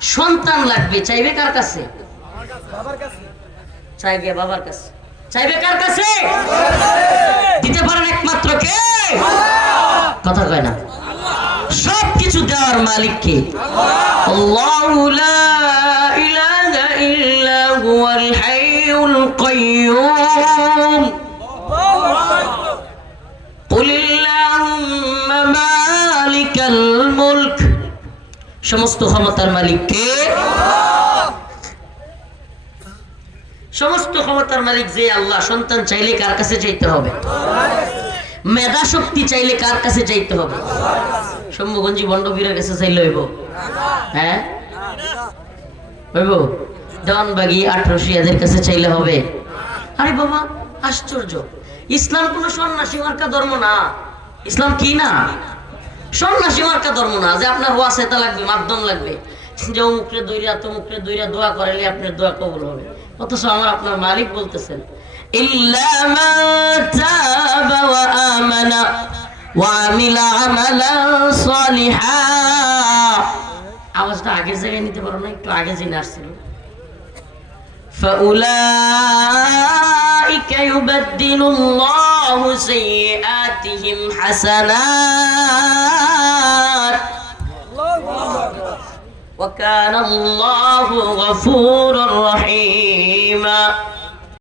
সন্তান লাগবে চাইবে কার কাছে? চাইবে বাবার কাছে। চাইবে কার কাছে? দিতে পারেন একমাত্র কে? কথা কয় না। সব কিছু দেওয়ার মালিক কে? আল্লাহু সমস্ত ক্ষমতার মালিক কে? সমস্ত ক্ষমতার মালিক যে আল্লাহ, সন্তান চাইলে কার কাছে চাইতে হবে? মেধা শক্তি চাইলে কার কাছে চাইতে হবে? শম্ভুগঞ্জি বন্ডবীরের কাছে চাইলে হইব। হ্যাঁ? হইব? দেওয়ানবাগি আঠারোশি এদের কাছে চাইলে হবে। আরে বাবা, আশ্চর্য। ইসলাম কোন সন্ন্যাসী মার্কা ধর্ম না। ইসলাম কি না? সন্ন্যাসী মার্কা ধর্ম না যে আপনার ওয়া সেতা লাগবে মাধ্যম লাগবে যে অমুকরে দৈরা তমুকরে দৈরা দোয়া করালে আপনার দোয়া কবুল হবে অথচ আমার আপনার মালিক বলতেছেন ইল্লা মান তাবা ওয়া আমানা ওয়া আমিলা আমালান সালিহা আওয়াজটা আগের জায়গায় নিতে পারো না একটু আগে জেনে আসছিল فأولئك يبدل الله سيئاتهم حسنات وكان الله غفورا رحيما